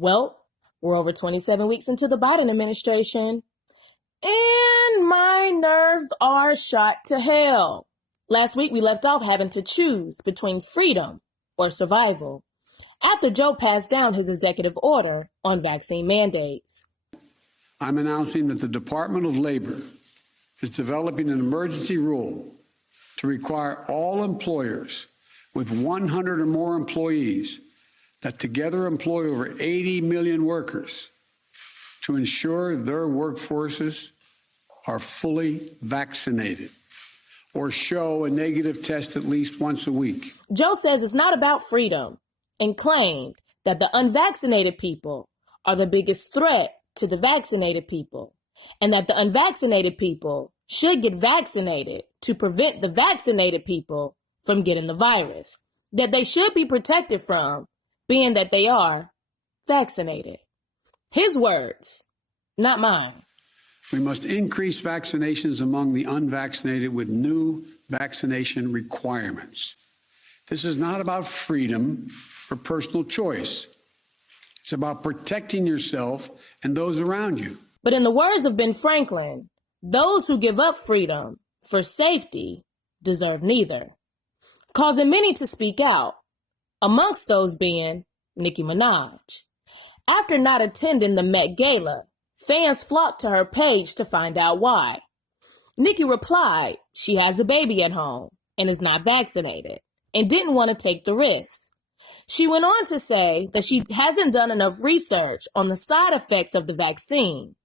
Well, we're over 27 weeks into the Biden administration, and my nerves are shot to hell. Last week, we left off having to choose between freedom or survival after Joe passed down his executive order on vaccine mandates. I'm announcing that the Department of Labor is developing an emergency rule to require all employers with 100 or more employees that together employ over 80 million workers to ensure their workforces are fully vaccinated or show a negative test at least once a week. Joe says it's not about freedom and claimed that the unvaccinated people are the biggest threat to the vaccinated people and that the unvaccinated people should get vaccinated to prevent the vaccinated people from getting the virus that they should be protected from, being that they are vaccinated. His words, not mine. We must increase vaccinations among the unvaccinated with new vaccination requirements. This is not about freedom or personal choice. It's about protecting yourself and those around you. But in the words of Ben Franklin, those who give up freedom for safety deserve neither, causing many to speak out, amongst those being Nicki Minaj. After not attending the Met Gala, fans flocked to her page to find out why. Nicki replied she has a baby at home and is not vaccinated and didn't want to take the risk. She went on to say that she hasn't done enough research on the side effects of the vaccine.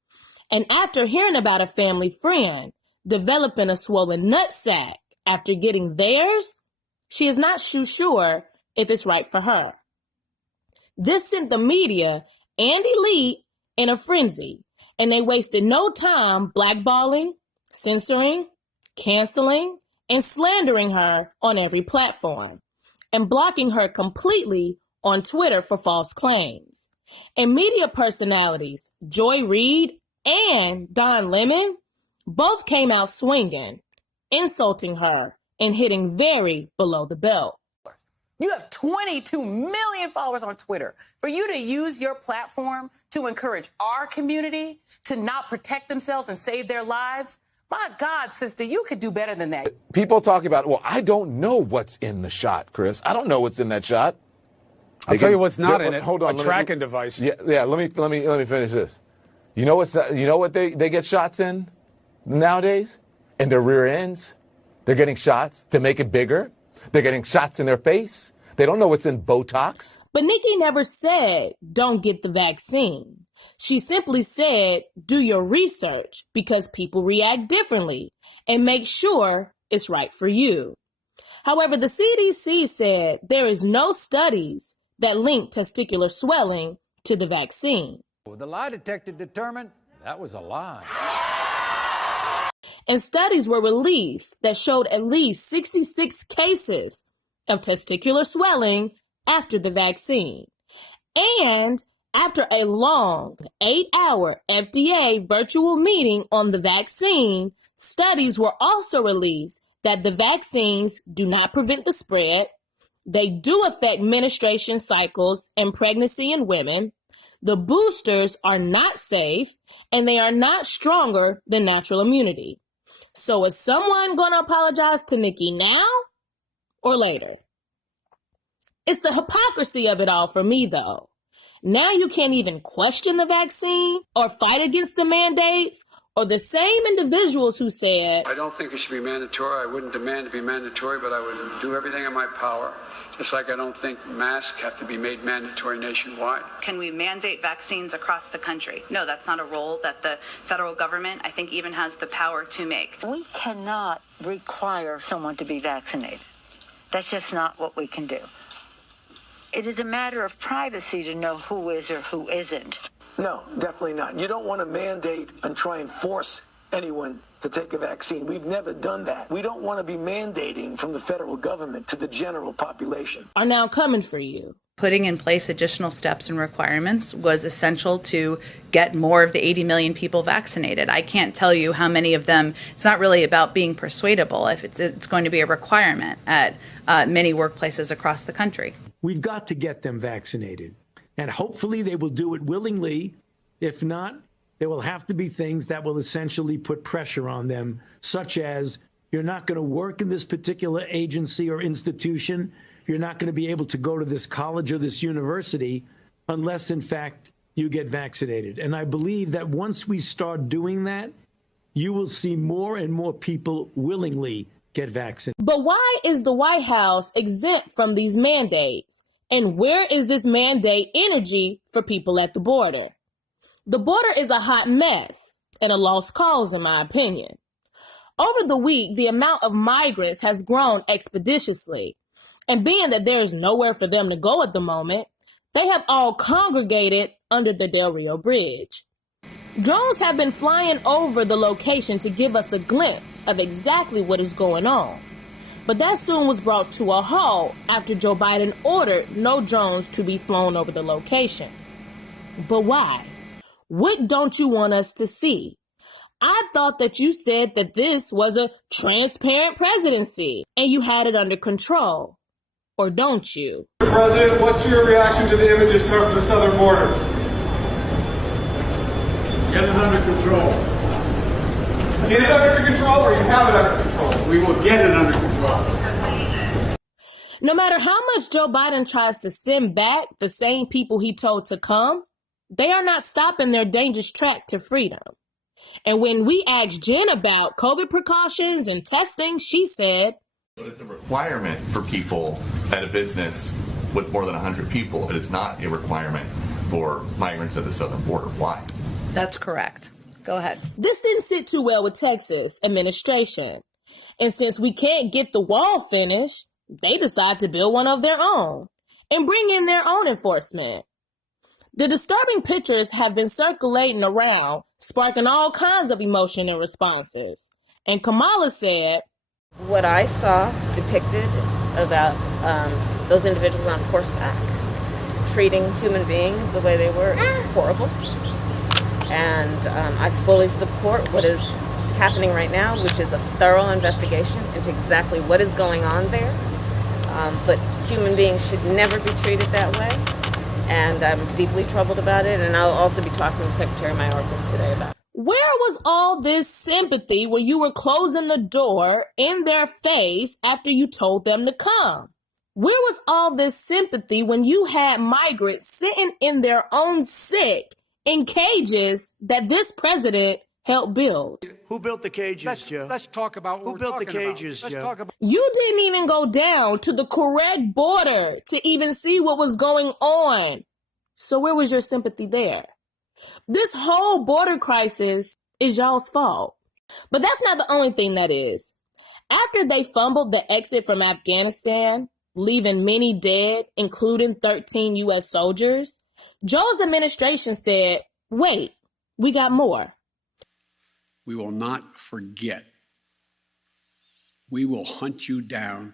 And after hearing about a family friend developing a swollen nutsack after getting theirs, she is not too sure if it's right for her. This sent the media and elite in a frenzy, and they wasted no time blackballing, censoring, canceling, and slandering her on every platform, and blocking her completely on Twitter for false claims. And media personalities Joy Reid and Don Lemon both came out swinging, insulting her, and hitting very below the belt. You have 22 million followers on Twitter. For you to use your platform to encourage our community to not protect themselves and save their lives, my God, sister, you could do better than that. People talking about, well, I don't know what's in the shot, Chris. I don't know what's in that shot. I'll tell you what's not in it. Hold on, a tracking device. Yeah. Let me finish this. You know what they get shots in nowadays? In their rear ends. They're getting shots to make it bigger. They're getting shots in their face. They don't know what's in Botox. But Nicki never said, don't get the vaccine. She simply said, do your research because people react differently and make sure it's right for you. However, the CDC said there is no studies that link testicular swelling to the vaccine. The lie detector determined that was a lie. And studies were released that showed at least 66 cases of testicular swelling after the vaccine. And after a long 8-hour FDA virtual meeting on the vaccine, studies were also released that the vaccines do not prevent the spread. They do affect menstruation cycles and pregnancy in women. The boosters are not safe, and they are not stronger than natural immunity. So is someone going to apologize to Nicki now or later? It's the hypocrisy of it all for me, though. Now you can't even question the vaccine or fight against the mandates, or the same individuals who said, I don't think it should be mandatory. I wouldn't demand to be mandatory, but I would do everything in my power. Just like I don't think masks have to be made mandatory nationwide. Can we mandate vaccines across the country? No, that's not a role that the federal government, I think, even has the power to make. We cannot require someone to be vaccinated. That's just not what we can do. It is a matter of privacy to know who is or who isn't. No, definitely not. You don't want to mandate and try and force anyone to take a vaccine. We've never done that. We don't want to be mandating from the federal government to the general population. Are now coming for you. Putting in place additional steps and requirements was essential to get more of the 80 million people vaccinated. I can't tell you how many of them. It's not really about being persuadable. If it's going to be a requirement at many workplaces across the country. We've got to get them vaccinated. And hopefully they will do it willingly. If not, there will have to be things that will essentially put pressure on them, such as you're not going to work in this particular agency or institution. You're not going to be able to go to this college or this university unless, in fact, you get vaccinated. And I believe that once we start doing that, you will see more and more people willingly get vaccinated. But why is the White House exempt from these mandates? And where is this mandate energy for people at the border? The border is a hot mess and a lost cause, in my opinion. Over the week, the amount of migrants has grown expeditiously. And being that there is nowhere for them to go at the moment, they have all congregated under the Del Rio Bridge. Drones have been flying over the location to give us a glimpse of exactly what is going on. But that soon was brought to a halt after Joe Biden ordered no drones to be flown over the location. But why? What don't you want us to see? I thought that you said that this was a transparent presidency and you had it under control. Or don't you? Mr. President, what's your reaction to the images coming from the southern border? Get it under control. Get it under control, or you have it under control? We will get it under control. No matter how much Joe Biden tries to send back the same people he told to come, they are not stopping their dangerous track to freedom. And when we asked Jen about COVID precautions and testing, she said, but it's a requirement for people at a business with more than 100 people, but it's not a requirement for migrants at the southern border. Why? That's correct. Go ahead. This didn't sit too well with Texas administration. And since we can't get the wall finished, they decide to build one of their own and bring in their own enforcement. The disturbing pictures have been circulating around, sparking all kinds of emotion and responses. And Kamala said, what I saw depicted about those individuals on horseback treating human beings the way they were is horrible. And I fully support what is happening right now, which is a thorough investigation into exactly what is going on there. But human beings should never be treated that way. And I'm deeply troubled about it. And I'll also be talking to Secretary Mayorkas today about it. Where was all this sympathy when you were closing the door in their face after you told them to come? Where was all this sympathy when you had migrants sitting in their own sick in cages that this president helped build? Who built the cages, Joe? Let's talk about what Who built the cages, Joe? You didn't even go down to the correct border to even see what was going on. So where was your sympathy there? This whole border crisis is y'all's fault. But that's not the only thing that is. After they fumbled the exit from Afghanistan, leaving many dead, including 13 U.S. soldiers, Joe's administration said, wait, we got more. We will not forget. We will hunt you down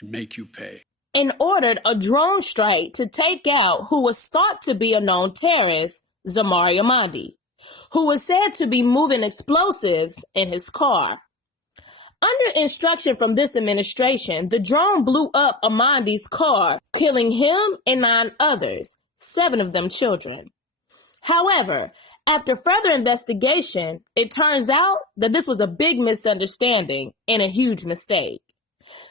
and make you pay. And ordered a drone strike to take out who was thought to be a known terrorist, annnnd, who was said to be moving explosives in his car. Under instruction from this administration, the drone blew up Amandi's car, killing him and 9 others, 7 of them children. However, after further investigation, it turns out that this was a big misunderstanding and a huge mistake.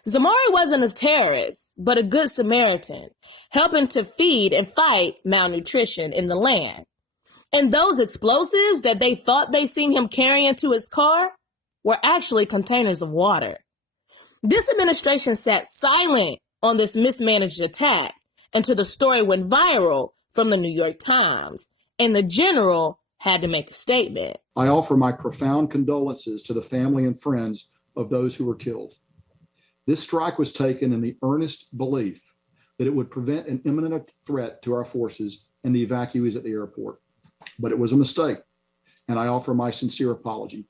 Zamari wasn't a terrorist, but a good Samaritan, helping to feed and fight malnutrition in the land. And those explosives that they thought they seen him carrying to his car were actually containers of water. This administration sat silent on this mismanaged attack until the story went viral from the New York Times, and the general had to make a statement. I offer my profound condolences to the family and friends of those who were killed. This strike was taken in the earnest belief that it would prevent an imminent threat to our forces and the evacuees at the airport. But it was a mistake, and I offer my sincere apology.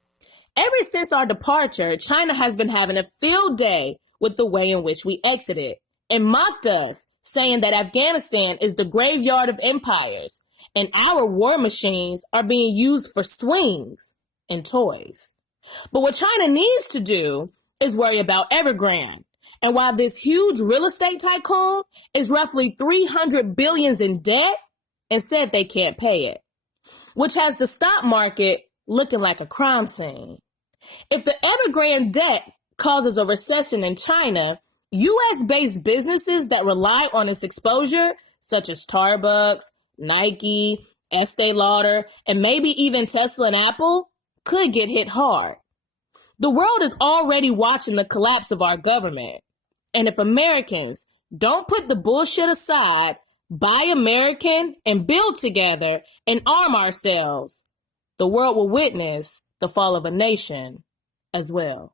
Ever since our departure, China has been having a field day with the way in which we exited and mocked us, saying that Afghanistan is the graveyard of empires and our war machines are being used for swings and toys. But what China needs to do is worry about Evergrande And while this huge real estate tycoon is roughly $300 billion in debt and said they can't pay it, which has the stock market looking like a crime scene. If the Evergrande debt causes a recession in China, U.S.-based businesses that rely on its exposure, such as Starbucks, Nike, Estee Lauder, and maybe even Tesla and Apple, could get hit hard. The world is already watching the collapse of our government. And if Americans don't put the bullshit aside, buy American, and build together and arm ourselves, the world will witness the fall of a nation as well.